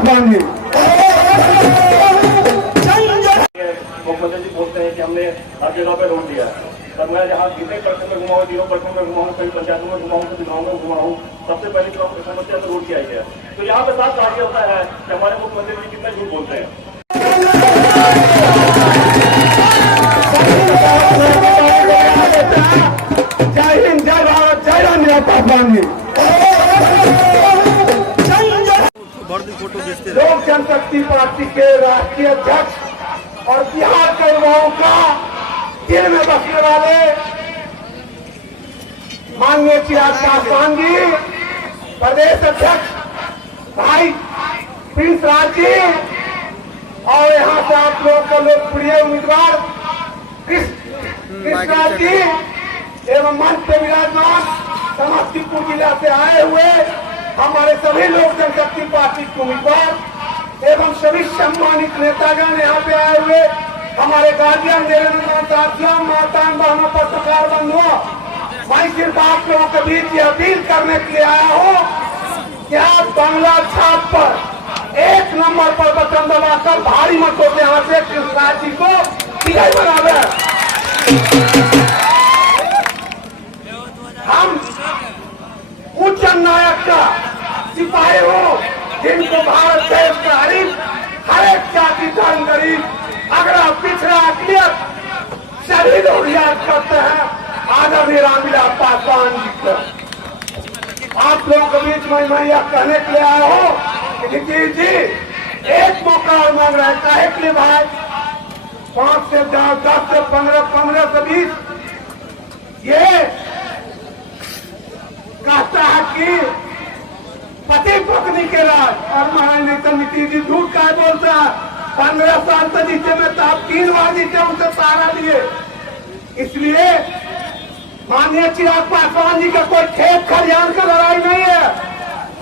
पापांगी। मुख्यमंत्री जी बोलते हैं कि हमने हर जगह पे रोक दिया है, तब मैं जहाँ कितने प्रखंड में घुमा हूँ, 0 प्रखंड में घुमा हूँ, कई पंचायतों में घुमा हूँ, कभी गाँव में घुमा हूँ, सबसे पहले समस्या तो रोड की आई है। तो यहाँ पे साफ कार्य होता है कि हमारे मुख्यमंत्री जी कितना झूठ बोलते हैं। जय हिंद, जय भारत, जय रंजना पापांगी। लोक जनशक्ति पार्टी के राष्ट्रीय अध्यक्ष और बिहार के युवाओं का दिल में बसने वाले माननीय चिराग पासवान जी, प्रदेश अध्यक्ष भाई प्रिंस राज जी, और यहाँ से आप लोगों का लोकप्रिय उम्मीदवार कृष्णराज जी एवं मंच पे विराजमान समस्तीपुर जिला से आए हुए हमारे सभी लोक जनशक्ति पार्टी के उम्मीदवार एवं सभी सम्मानित नेतागण यहाँ पे आए हुए हमारे गार्जियन, साथियों, माताओं, बहनों, पत्रकार बंधुओं, मैं सिर्फ आप लोगों के बीच ये अपील करने के लिए आया हूँ कि आप बांग्ला छाप पर 1 नंबर पर बटन दबाकर भारी मतों से यहाँ से कृष्णराज जी को विजयी बनावे। हम उच्च नायक का सिपाही हो, जिनको भारत देश का हर एक जाति धर्म गरीब अगड़ा पिछड़ा अकलियत सभी लोग याद करते हैं आदरणीय रामविलास पासवान जी को। आप लोगों के बीच में मैं यह कहने के लिए आया हूँ कि नीतीश जी एक मौका और मांग रहे हैं। काहे के लिए भाई? 5 से 10 से 15, 15 से 20 ये कहता है कि पति पत्नी के राज, और महाराज नेता नीतीश जी झूठ का बोलता है। 15 साल तक जीते में तो आप 3 बार जीते, उनसे सहारा लिए। इसलिए माननीय चिराग पासवान जी का कोई खेत खलिहान का लड़ाई नहीं है,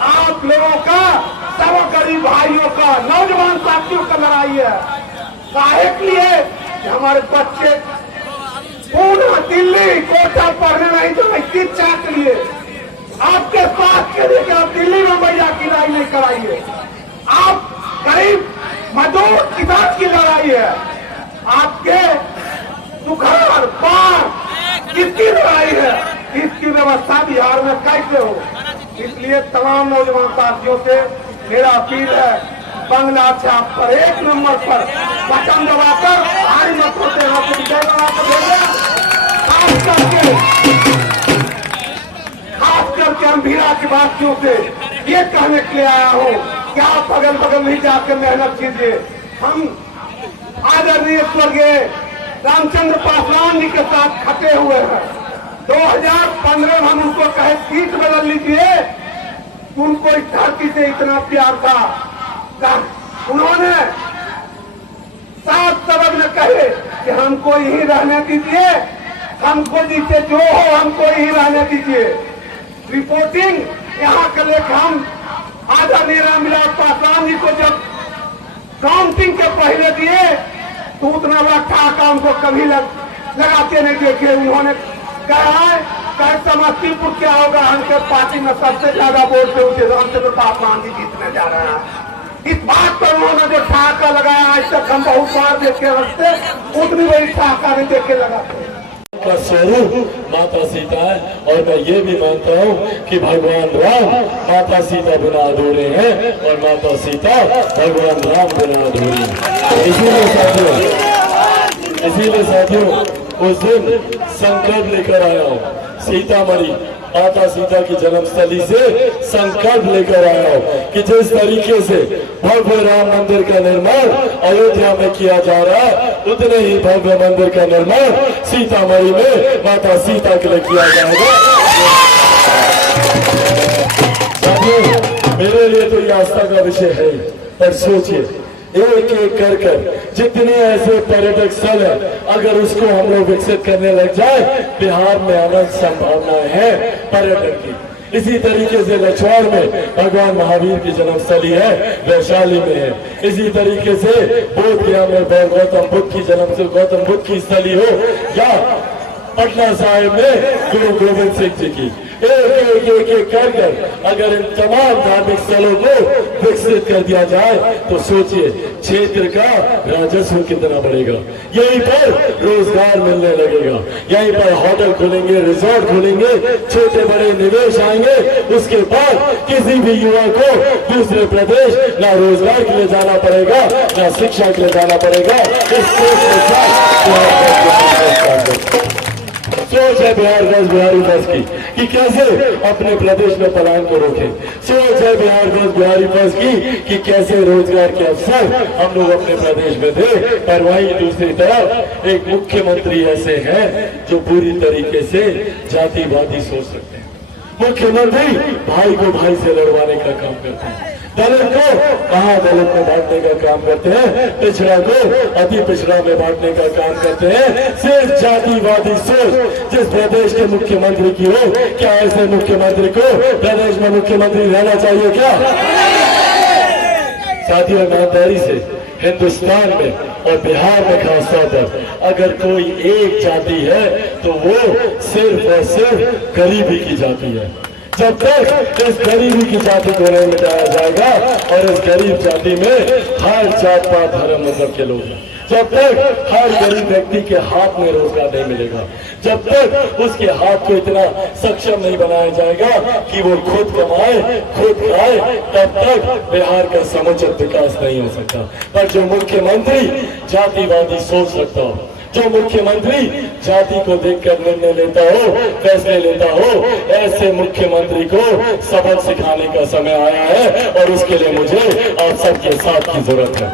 आप लोगों का, सब गरीब भाइयों का, नौजवान साथियों का लड़ाई है। काहे के लिए? हमारे बच्चे पूना दिल्ली कोटा पढ़ने नहीं तो शिक्षा के लिए, आपके स्वास्थ्य के लिए आप दिल्ली में मैया की लड़ाई नहीं कराइए। आप गरीब मजदूर किसान की लड़ाई है, आपके सुखाड़ बाढ़ किसकी लड़ाई है, इसकी व्यवस्था बिहार में कैसे हो। इसलिए तमाम नौजवान साथियों से मेरा अपील है, बांग्ला छाप पर 1 नंबर पर बटन दबाकर भारी मतों से विजय बनाकर भेजें। खास करके हम भीड़ा की बातियों से ये कहने के लिए आया हूँ कि आप अगल बगल नहीं जाकर मेहनत कीजिए। हम आदरणीय स्वर्गीय रामचंद्र पासवान जी के साथ खटे हुए हैं। 2015 में हम उनको कहे सीट बदल लीजिए, उनको इस धरती से इतना प्यार था, उन्होंने 7 सबक में कहे कि हमको यही रहने दीजिए, हमको जिसे जो हो हमको यही रहने दीजिए। रिपोर्टिंग यहाँ के लेकर हम आदरणीय रामविलास पासवान जी को जब काउंटिंग के पहले दिए तो उतना बड़ा ठहाका उनको कभी लगाते नहीं देखे। उन्होंने कहा है समस्तीपुर क्या होगा, हमके पार्टी में सबसे ज्यादा वोट से उसे रामचंद्र पासवान जी जीतने जा रहे हैं। इस बात पर उन्होंने जो ठहाका लगाया, आज तक हम बहुत बार देखे रखते, उतनी बड़ी ठहाका नहीं देखे लगाते। का स्वरूप माता सीता है, और मैं ये भी मानता हूँ कि भगवान राम माता सीता बिना अधूरे हैं और माता सीता भगवान राम बिना अधूरी। इसीलिए साथियों उस दिन संकल्प लेकर आया हूँ, सीतामढ़ी माता सीता की जन्मस्थली से संकल्प लेकर आया हूँ कि जिस तरीके से भव्य राम मंदिर का निर्माण अयोध्या में किया जा रहा है, उतने ही भव्य मंदिर का निर्माण सीतामढ़ी में माता सीता के लिए किया जाएगा। मेरे लिए तो ये आस्था का विषय है, पर सोचिए एक एक कर जितने ऐसे पर्यटक स्थल है, अगर उसको हम लोग विकसित करने लग जाए, बिहार में अनंत संभावनाएं हैं पर्यटन की। इसी तरीके से लछवाड़ में भगवान महावीर की जन्मस्थली है, वैशाली में है। इसी तरीके से बोध गया में गौतम बुद्ध की स्थली हो, या पटना साहिब में गुरु गोविंद सिंह जी की, एक कर अगर इन तमाम धार्मिक स्थलों को विकसित कर दिया जाए तो सोचिए क्षेत्र का राजस्व कितना बढ़ेगा, यहीं पर रोजगार मिलने लगेगा, यहीं पर होटल खुलेंगे, रिजॉर्ट खुलेंगे, छोटे बड़े निवेश आएंगे। उसके बाद किसी भी युवा को दूसरे प्रदेश ना रोजगार के लिए जाना पड़ेगा, ना शिक्षा के लिए जाना पड़ेगा। इस सोच के साथ सोच है बिहारी बस कि कैसे अपने प्रदेश में पलायन को रोके। सोच है बिहारी बस कि कैसे रोजगार के अवसर हम लोग अपने प्रदेश में दे। पर वहीं दूसरी तरफ एक मुख्यमंत्री ऐसे हैं जो पूरी तरीके से जातिवादी सोच सकते हैं। मुख्यमंत्री भाई को भाई से लड़वाने का काम करते हैं, दलित को महादलित में बांटने का काम करते हैं, पिछड़ा को अति पिछड़ा में बांटने का काम करते हैं। सिर्फ जातिवादी सोच जिस प्रदेश के मुख्यमंत्री की हो, क्या ऐसे मुख्यमंत्री को प्रदेश में मुख्यमंत्री रहना चाहिए क्या? साथियों, ईमानदारी से हिंदुस्तान में और बिहार में खासतौर पर अगर कोई एक जाति है तो वो सिर्फ और सिर्फ गरीबी की जाति है। जब तक इस गरीबी की जाति को नहीं मिटाया जाएगा और इस गरीब जाति में हर जात पात धर्म मजहब के लोग हैं, जब तक हर गरीब व्यक्ति के हाथ में रोजगार नहीं मिलेगा, जब तक उसके हाथ को इतना सक्षम नहीं बनाया जाएगा कि वो खुद कमाए खुद खाए, तब तक बिहार का समुचित विकास नहीं हो सकता। पर जो मुख्यमंत्री जातिवादी सोच रखता हो, जो मुख्यमंत्री जाति को देखकर निर्णय लेता हो, फैसले लेता हो, ऐसे मुख्यमंत्री को सबक सिखाने का समय आया है और उसके लिए मुझे आप सबके साथ की जरूरत है।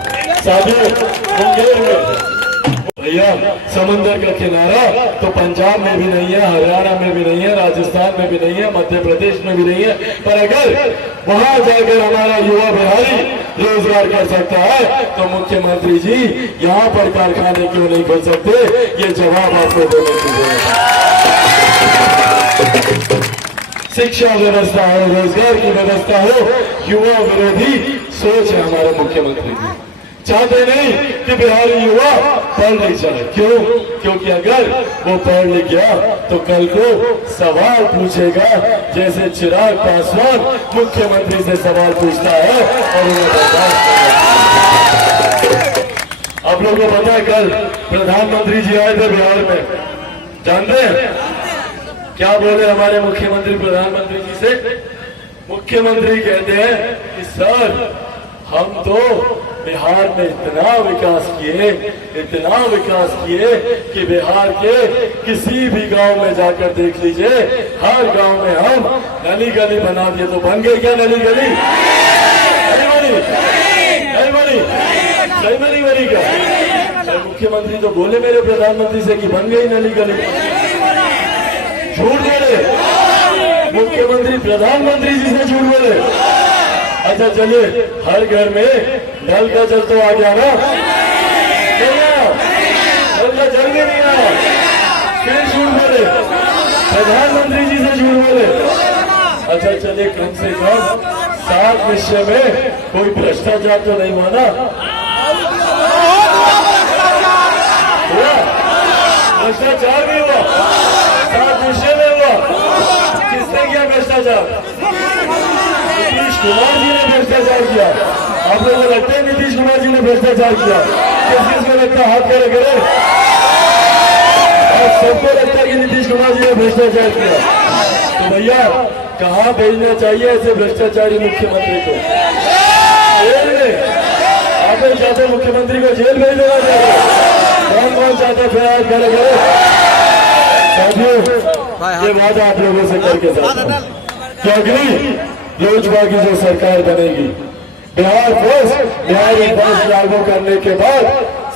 साथियों, मुंगेर में भैया समंदर का किनारा तो पंजाब में भी नहीं है, हरियाणा में भी नहीं है, राजस्थान में भी नहीं है, मध्य प्रदेश में भी नहीं है। पर अगर वहां जाकर हमारा युवा बिहारी रोजगार कर सकता है तो मुख्यमंत्री जी यहाँ पर कारखाने क्यों नहीं खोल सकते? ये जवाब आपको देने की जरूरत है। शिक्षा व्यवस्था हो, रोजगार की व्यवस्था हो, युवा विरोधी सोच है हमारे मुख्यमंत्री जी। चाहते नहीं कि बिहारी युवा पढ़ लिख जाए। क्यों? क्योंकि अगर वो पढ़ लिख गया तो कल को सवाल पूछेगा, जैसे चिराग पासवान मुख्यमंत्री से सवाल पूछता है और उन्हें बर्दाश्त करना। आप लोगों को पता है कल प्रधानमंत्री जी आए थे बिहार में, जानते हैं क्या बोले हमारे मुख्यमंत्री प्रधानमंत्री जी से? मुख्यमंत्री कहते हैं कि सर हम तो बिहार में इतना विकास किए कि बिहार के किसी भी गांव में जाकर देख लीजिए, हर गांव में हम नली गली बना दिए। तो बन गई क्या नली गली? नहीं बनी क्या? मुख्यमंत्री तो बोले मेरे प्रधानमंत्री से कि बन गई नली गली। झूठ बोले मुख्यमंत्री, प्रधानमंत्री जी से झूठ बोले। अच्छा चलिए, हर घर में नल का जल तो आ गया ना? नल का जल भी नहीं आया, फिर झूठ बोले, प्रधानमंत्री जी से झूठ बोले। अच्छा चलिए, कम से कम 7 विषय में कोई भ्रष्टाचार तो नहीं हुआ ना? भ्रष्टाचार भी हुआ, 7 विषय में हुआ। किसने किया भ्रष्टाचार? नीतीश कुमार जी ने भ्रष्टाचार किया। आप लोगों को लगता है नीतीश कुमार जी ने भ्रष्टाचार किया? किसको लगता है? हाथ खड़े करें। और सबको लगता है कि नीतीश कुमार जी ने भ्रष्टाचार किया। तो भैया कहाँ भेजना चाहिए ऐसे भ्रष्टाचारी मुख्यमंत्री को? जेल में। आप लोग चाहते मुख्यमंत्री को जेल भेज देना चाहिए? कौन चाहते फिर हाथ खड़े करें? साथियों, ये वादा आप लोगों से करके जाता हूँ, क्योंकि लोजपा की जो सरकार बनेगी, बिहार बस लागू करने के बाद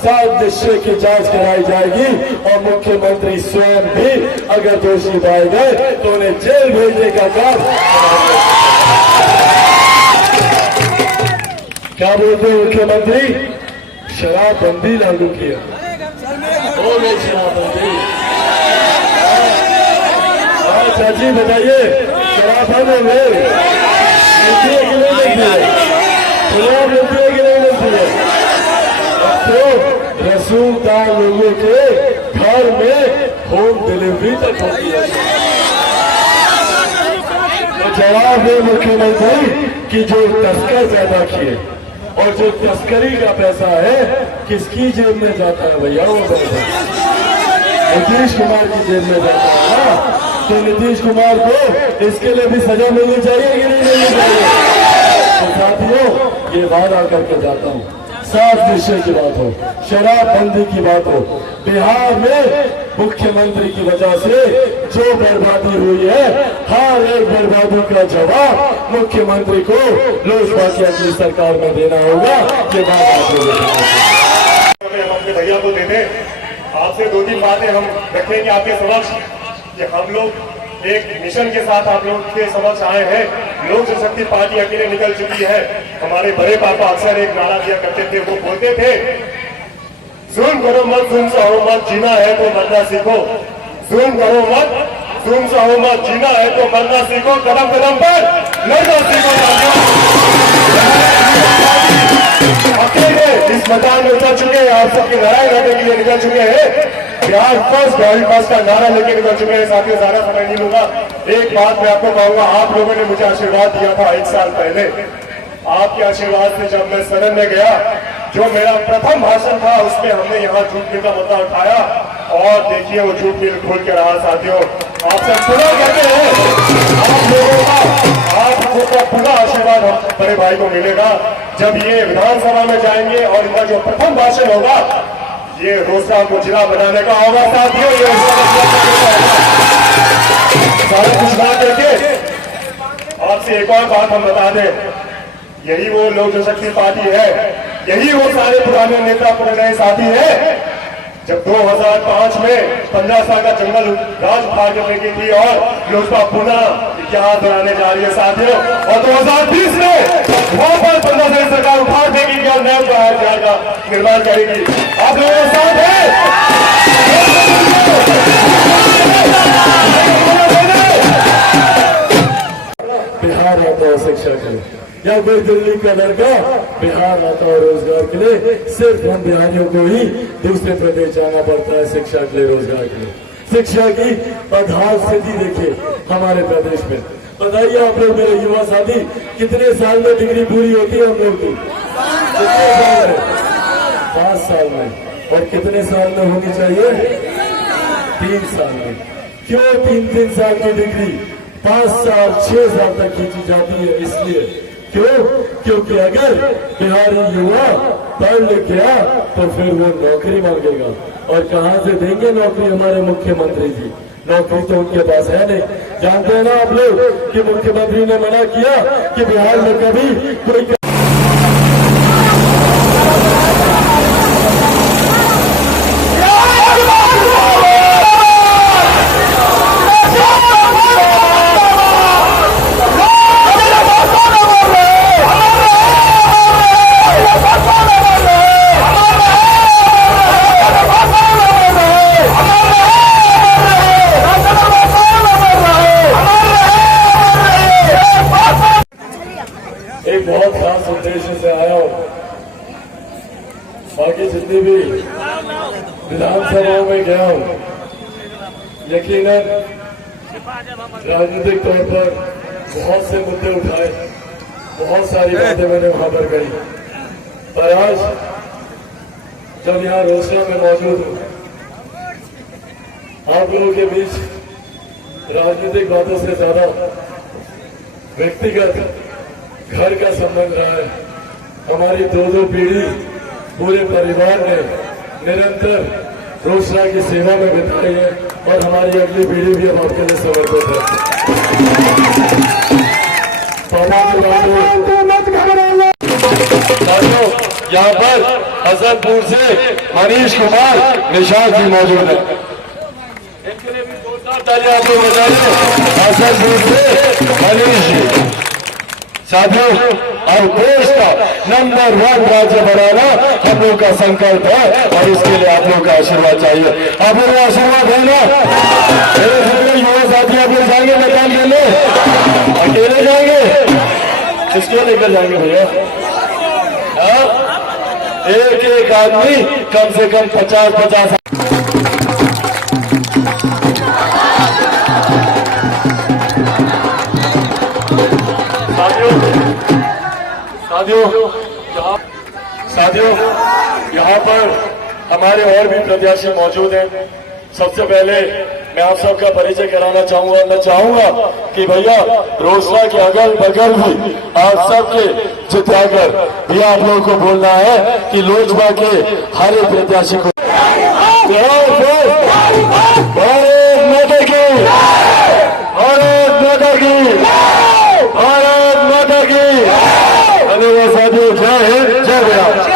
7 निश्चय की जांच कराई जाएगी और मुख्यमंत्री स्वयं भी अगर दोषी पाए गए तो उन्हें जेल भेजने का काम। क्या बोलते हैं मुख्यमंत्री? शराबबंदी लागू किया। शराबबंदी, चाची बताइए, शराब बंद हो गई? मिलती है कि नहीं मिलती है? शराब मिलती है कि नहीं मिलती है? अब तो रसूलदार लोगों के घर में होम डिलीवरी तक होती है। तो जवाब वे मुख्यमंत्री कि जो तस्कर पैदा किए, और जो तस्करी का पैसा है किसकी जेब में जाता है भैया? वो पैसा नीतीश कुमार की जेब में जाता है ना। तो नीतीश कुमार को इसके लिए भी सजा मिलनी चाहिए कि नहीं मिलनी चाहिए? तो साथियों, ये वादा करके जाता हूँ, साफ विषय की बात हो, शराबबंदी की बात हो, बिहार में मुख्यमंत्री की वजह से जो बर्बादी हुई है, हर एक बर्बादी का जवाब मुख्यमंत्री को लोजपा की अगली सरकार में देना होगा। ये बात आप लोगों हम अपने भैया को देते। आपसे 2-3 बातें हम रखेंगे आपके समक्ष कि हम लोग एक मिशन के साथ आप लोग के समक्ष आए हैं। लोक जनशक्ति पार्टी अकेले निकल चुकी है। हमारे बड़े पापा अक्सर एक नारा दिया करते थे, वो बोलते थे, जुल्म करो मत, जुल्म सहो मत, जीना है तो मरना सीखो। जुल्म करो मत, जुल्म सहो मत, जीना है तो मरना सीखो, कदम कदम पर लड़ना सीखो। अकेले इस मैदान में उतर चुके हैं, आप सबकी लड़ाई लड़ने के लिए निकल चुके हैं। बिहार फर्स्ट, बिहार फर्स्ट का नारा लेके निकल चुके हैं। साथियों, ज्यादा समय नहीं लूंगा। एक बात मैं आपको कहूंगा, आप लोगों ने मुझे आशीर्वाद दिया था 1 साल पहले। आपके आशीर्वाद से जब मैं सदन में गया, जो मेरा प्रथम भाषण था, उसमें हमने यहाँ झूठ मिल का मुद्दा उठाया, और देखिए वो झूठ मिल खुल के रहा। साथियों, आप सब पूरा कहते हैं, आप लोगों का पूरा आशीर्वाद हम बड़े भाई को मिलेगा जब ये विधानसभा में जाएंगे, और इनका जो प्रथम भाषण होगा ये रोसड़ा को जिला बनाने का होगा। साथियों, ये सारा कुछ बात करके आपसे एक और बात हम बता दें, यही वो लोक जनशक्ति पार्टी है, यही वो सारे पुराने नेता पुराने साथी है। जब 2005 में 15 साल का जंगल राज उखाड़ के फेंकी थी, और लोजपा पुनः इतिहास बनाने जा रही है साथियों, और 2020 में वहां पर 15 साल सरकार उखाड़ फेंकी और नया बिहार का निर्माण करेगी। आप लोगों के साथ है। बिहार आता है शिक्षा के लिए, या फिर दिल्ली का लड़का बिहार आता है रोजगार के लिए। सिर्फ हम बिहारियों को ही दूसरे प्रदेश जाना पड़ता है शिक्षा के लिए, रोजगार के लिए। शिक्षा की आधार स्थिति देखिए हमारे प्रदेश में। बताइए आप लोग, मेरे युवा साथी, कितने साल में डिग्री पूरी होती है हम लोग की? 5 साल में। और कितने साल में होनी चाहिए? 3 साल में। क्यों 3-3 साल की डिग्री 5 साल 6 साल तक खींची जाती है? इसलिए क्यों? क्योंकि अगर बिहारी युवा पढ़ लिख गया तो फिर वो नौकरी मांगेगा, और कहां से देंगे नौकरी हमारे मुख्यमंत्री जी? नौकरी तो उनके पास है नहीं। जानते हैं ना आप लोग कि मुख्यमंत्री ने मना किया कि बिहार में कभी कोई बहुत खास उद्देश्य से आया हूं। बाकी जितनी भी विधानसभाओं में गया हूं, यकीनन राजनीतिक तौर पर बहुत से मुद्दे उठाए, बहुत सारी बातें मैंने वहां पर कही। पर आज जब यहाँ रोसड़ा में मौजूद हूं, आप लोगों के बीच राजनीतिक बातों से ज्यादा व्यक्तिगत घर का संबंध रहा है। हमारी 2 पीढ़ी पूरे परिवार ने निरंतर रोसड़ा की सेवा में बिताई है, और हमारी अगली पीढ़ी भी अब आपके लिए समर्पित है। यहाँ पर हसनपुर से मनीष कुमार निशाद जी मौजूद है। इनके लिए भी 2 तालियां आप लोग बजाइए। हसनपुर से मनीष जी। साथियों, और देश का नंबर 1 राज्य बनाना हम लोग का संकल्प है, और इसके लिए आप लोग का आशीर्वाद चाहिए। आप लोग आशीर्वाद देना। मेरे घर में युवा साथी आप लोग जाएंगे मैदान खेलने? अकेले जाएंगे? किसको लेकर जाएंगे भैया? एक आदमी कम से कम 50-50 साथियों यहाँ पर हमारे और भी प्रत्याशी मौजूद हैं। सबसे पहले मैं आप सबका परिचय कराना चाहूंगा। मैं चाहूंगा कि भैया रोसड़ा के अगल बगल भी आप सबके जिताकर भी आप लोगों को बोलना है कि लोजपा के हर एक प्रत्याशी को भारत माता की, भारत माता की, भारत माता की। धन्यवाद साथियों, जय हिंद, जय बिहार।